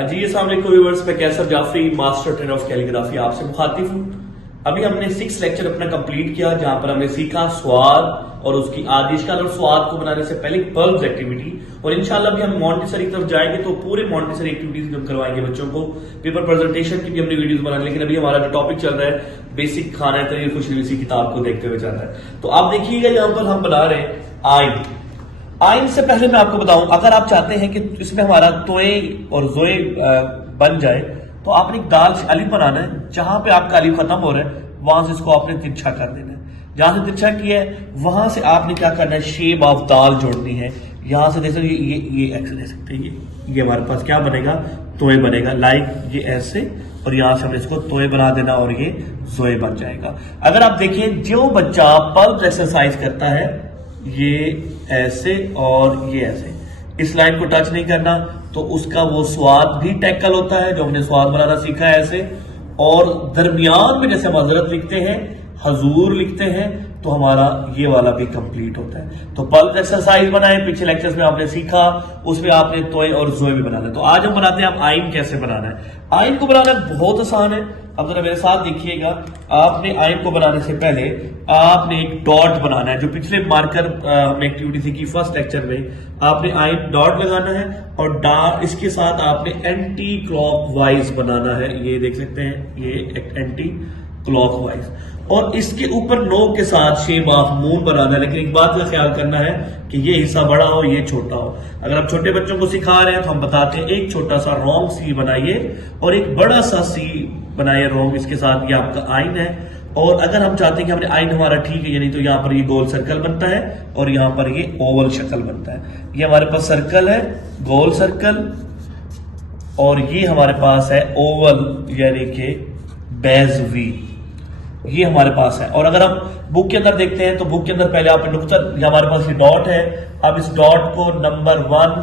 جی السلام علیکم ویورز، میں Qaiser Jafri master trainer of calligraphy آپ سے مخاطب ہوں۔ ابھی ہم نے 6 لیکچر اپنا کمپلیٹ کیا جہاں پر ہم نے سیکھا سواد اور اس کی آدیشکال اور سواد کو بنانے سے پہلے پلز ایکٹیویٹی، اور انشاءاللہ بھی ہم مونٹیسری کی طرف جائیں گے تو پورے مونٹیسری ایکٹیویٹیز ہم کروائیں گے بچوں کو۔ پیپر پریزنٹیشن کی بھی ہم نے ویڈیوز بنانے، لیکن ابھی ہمارا جو ٹاپک چل رہا ہے بیسک کھانا تحریر خوشی اسی کتاب کو دیکھتے ہوئے چل رہا ہے۔ تو آپ دیکھیے گا یہاں پر ہم بنا رہے ہیں آئین۔ آئین سے پہلے میں آپ کو بتاؤں، اگر آپ چاہتے ہیں کہ اس میں ہمارا توئے اور زوئے بن جائے تو آپ نے ایک دال سے الف بنانا ہے، جہاں پہ آپ کا الف ختم ہو رہا ہے وہاں سے اس کو آپ نے ترچھا کر دینا ہے، جہاں سے ترچھا کیا ہے وہاں سے آپ نے کیا کرنا ہے، شیپ آف دال جوڑنی ہے۔ یہاں سے دیکھ سکتے یہ ایکس دے سکتے ہیں، یہ ہمارے پاس کیا بنے گا، توئے بنے گا، لائک یہ ایسے، اور یہاں سے ہم نے اس کو توئے بنا دینا اور یہ زوئے بن جائے گا۔ اگر آپ دیکھیں جو بچہ پلس ایکسرسائز کرتا ہے یہ ایسے اور یہ ایسے، اس لائن کو ٹچ نہیں کرنا تو اس کا وہ سواد بھی ٹیکل ہوتا ہے جو ہم نے سواد بنانا سیکھا ہے ایسے، اور درمیان میں جیسے معذرت لکھتے ہیں، حضور لکھتے ہیں، تو ہمارا یہ والا بھی کمپلیٹ ہوتا ہے۔ تو پلس ایکسرسائز بنائیں، پچھلے لیکچرز میں آپ نے سیکھا، اس میں آپ نے توئے اور زوئے بھی بنانا ہے۔ تو آج ہم بناتے ہیں آئین کیسے بنانا ہے۔ آئین کو بنانا بہت آسان ہے، اب ذرا میرے ساتھ دیکھیے گا۔ آپ نے آئین کو بنانے سے پہلے آپ نے ایک ڈاٹ بنانا ہے، جو پچھلے مارکر ہم نے ایکٹیویٹی سیکھی فرسٹ لیکچر میں، آپ نے آئین ڈاٹ لگانا ہے اور اس کے ساتھ آپ نے اینٹی کلاک وائز بنانا ہے، یہ دیکھ سکتے ہیں یہ اینٹی کلاک وائز، اور اس کے اوپر نو کے ساتھ شیپ آف مون بنانا ہے۔ لیکن ایک بات کا خیال کرنا ہے کہ یہ حصہ بڑا ہو یہ چھوٹا ہو۔ اگر آپ چھوٹے بچوں کو سکھا رہے ہیں تو ہم بتاتے ہیں ایک چھوٹا سا رونگ سی بنائیے اور ایک بڑا سا سی بنائیے رونگ، اس کے ساتھ یہ آپ کا آئین ہے۔ اور اگر ہم چاہتے ہیں کہ ہم نے آئین ہمارا ٹھیک ہے یعنی تو یہاں پر یہ گول سرکل بنتا ہے اور یہاں پر یہ اوول شکل بنتا ہے۔ یہ ہمارے پاس سرکل ہے، گول سرکل، اور یہ ہمارے پاس ہے اوول یعنی کہ بیز وی، یہ ہمارے پاس ہے۔ اور اگر ہم بک کے اندر دیکھتے ہیں تو بک کے اندر پہلے آپ نے نقطہ، ہمارے پاس یہ ڈاٹ ہے، اب اس ڈاٹ کو number 1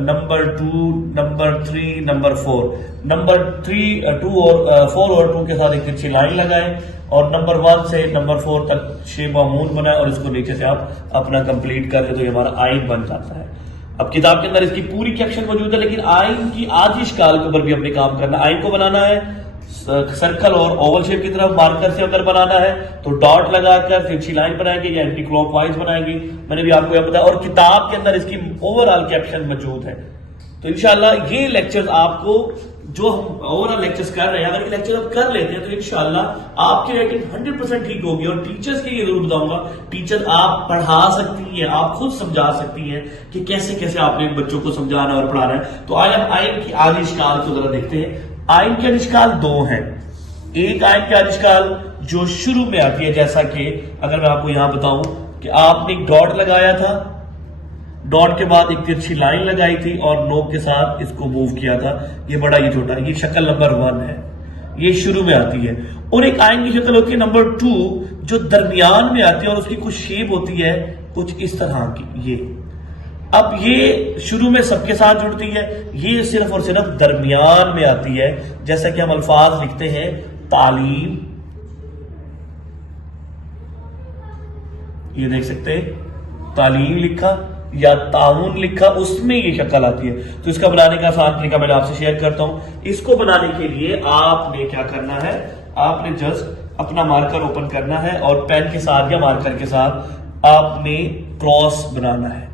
number 2 number 3 number 4 number 3 2 اور 4 اور 2 کے ساتھ ایک ترچھی لائن لگائیں اور نمبر 1 سے نمبر 4 تک شیپ آف مون بنائیں اور اس کو نیچے سے آپ اپنا کمپلیٹ کر لیں تو یہ ہمارا آئین بن جاتا ہے۔ اب کتاب کے اندر اس کی پوری کیپشن موجود ہے، لیکن آئین کی آدھی اشکال کے اوپر بھی ہم نے کام کرنا ہے۔ آئین کو بنانا ہے سرکل اور اوول شیپ کی طرف مارکر سے اگر بنانا ہے تو ڈاٹ لگا کر ترچھی لائن بنائیں گے یا اینٹی کلاک وائز بنائیں گے، میں نے بھی آپ کو یہ بتایا، اور کتاب کے اندر اس کی اوور آل کیپشن موجود ہے۔ تو انشاءاللہ یہ لیکچرز آپ کو جو ہم اوور آل لیکچرز کر رہے ہیں، اگر یہ لیکچر آپ کر لیتے ہیں تو انشاءاللہ آپ کی ریٹنگ 100% ٹھیک ہوگی۔ اور ٹیچرز کے لیے ضرور بتاؤں گا، ٹیچر آپ پڑھا سکتی ہیں، آپ خود سمجھا سکتی ہیں کہ کیسے کیسے آپ نے بچوں کو سمجھانا اور پڑھانا ہے۔ تو آج ہم آئین کی آدھی اشکال کو ذرا دیکھتے ہیں۔ آئین کی اشکال 2 ہیں۔ ایک آئین کی اشکال جو شروع میں آتی ہے، جیسا کہ اگر میں آپ کو یہاں بتاؤں کہ آپ نے ایک ڈاٹ لگایا تھا، ڈاٹ کے بعد ایک ترچھی لائن لگائی تھی اور نو کے ساتھ اس کو موو کیا تھا، یہ بڑا یہ چھوٹا، یہ شکل نمبر 1 ہے، یہ شروع میں آتی ہے۔ اور ایک آئین کی شکل ہوتی ہے نمبر 2 جو درمیان میں آتی ہے اور اس کی کچھ شیپ ہوتی ہے کچھ اس طرح کی، یہ اب یہ شروع میں سب کے ساتھ جڑتی ہے، یہ صرف اور صرف درمیان میں آتی ہے۔ جیسا کہ ہم الفاظ لکھتے ہیں تعلیم، یہ دیکھ سکتے ہیں تعلیم لکھا یا تعاون لکھا، اس میں یہ شکل آتی ہے۔ تو اس کا بنانے کا آسان طریقہ میں آپ سے شیئر کرتا ہوں۔ اس کو بنانے کے لیے آپ نے کیا کرنا ہے، آپ نے جسٹ اپنا مارکر اوپن کرنا ہے اور پین کے ساتھ یا مارکر کے ساتھ آپ نے کراس بنانا ہے۔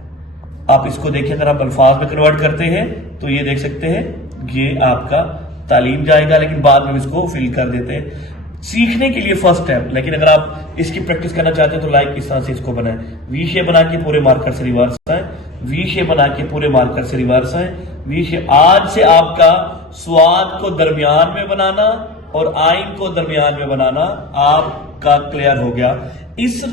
آپ اس کو دیکھیں، اگر آپ الفاظ میں کنورٹ کرتے ہیں تو یہ دیکھ سکتے ہیں یہ آپ کا تعلیم جائے گا، لیکن بعد میں اس کو فل کر دیتے ہیں سیکھنے کے لیے فرسٹ ٹائم۔ لیکن اگر آپ اس کی پریکٹس کرنا چاہتے ہیں تو لائک اس طرح سے اس کو بنائیں، وی شیپ بنا کے پورے مارکر سے ریورس آئیں، وی شیپ بنا کے پورے مارکر سے ریورس آئیں، وی شیپ۔ آج سے آپ کا سواد کو درمیان میں بنانا اور آئین کو درمیان میں بنانا آپ کا کلیئر ہو گیا۔ اس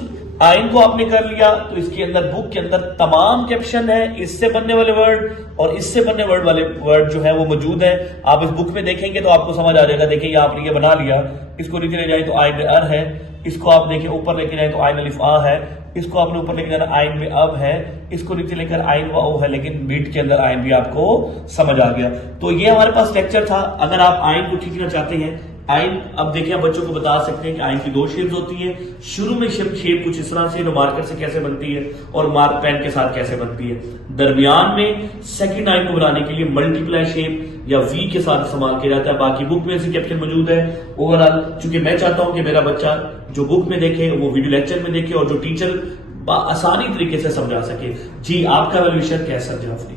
آئین کو آپ نے کر لیا تو اس کے اندر بک کے اندر تمام کیپشن ہے، اس سے بننے والے ورڈ اور اس سے بننے والے ورڈ جو ہے وہ موجود ہیں۔ آپ اس بک میں دیکھیں گے تو آپ کو سمجھ آ جائے گا۔ دیکھیں یہ آپ نے یہ بنا لیا، اس کو نیچے لے جائیں تو آئین میں ار ہے، اس کو آپ دیکھیں اوپر لے کے جائیں تو آئین الف آ ہے، اس کو آپ نے اوپر لے کے جانا آئین میں اب ہے، اس کو نیچے لے کر آئین و او ہے، لیکن بیٹ کے اندر آئین بھی آپ کو سمجھ آ گیا۔ تو یہ ہمارے پاس لیکچر تھا۔ اگر آپ آئین کو سیکھنا چاہتے ہیں، آئن اب دیکھیں آپ بچوں کو بتا سکتے ہیں کہ آئن کی 2 شیپز ہوتی ہیں. شروع میں شیپ کچھ اس طرح سے جو مارکر سے کیسے بنتی ہے اور مارک پین کے ساتھ کیسے بنتی ہے. درمیان میں سیکنڈ آئن کو بنانے کے لیے ملٹی پلائی شیپ یا وی کے ساتھ استعمال کیا جاتا ہے. باقی بک میں ایسی کیپشن موجود ہے. اوورآل چونکہ میں چاہتا ہوں کہ میرا بچہ جو بک میں دیکھے وہ ویڈیو لیکچر میں دیکھے اور جو ٹیچر آسانی طریقے سے سمجھا سکے. جی آپ کا ویلیویشن کیا ہے سر جعفری؟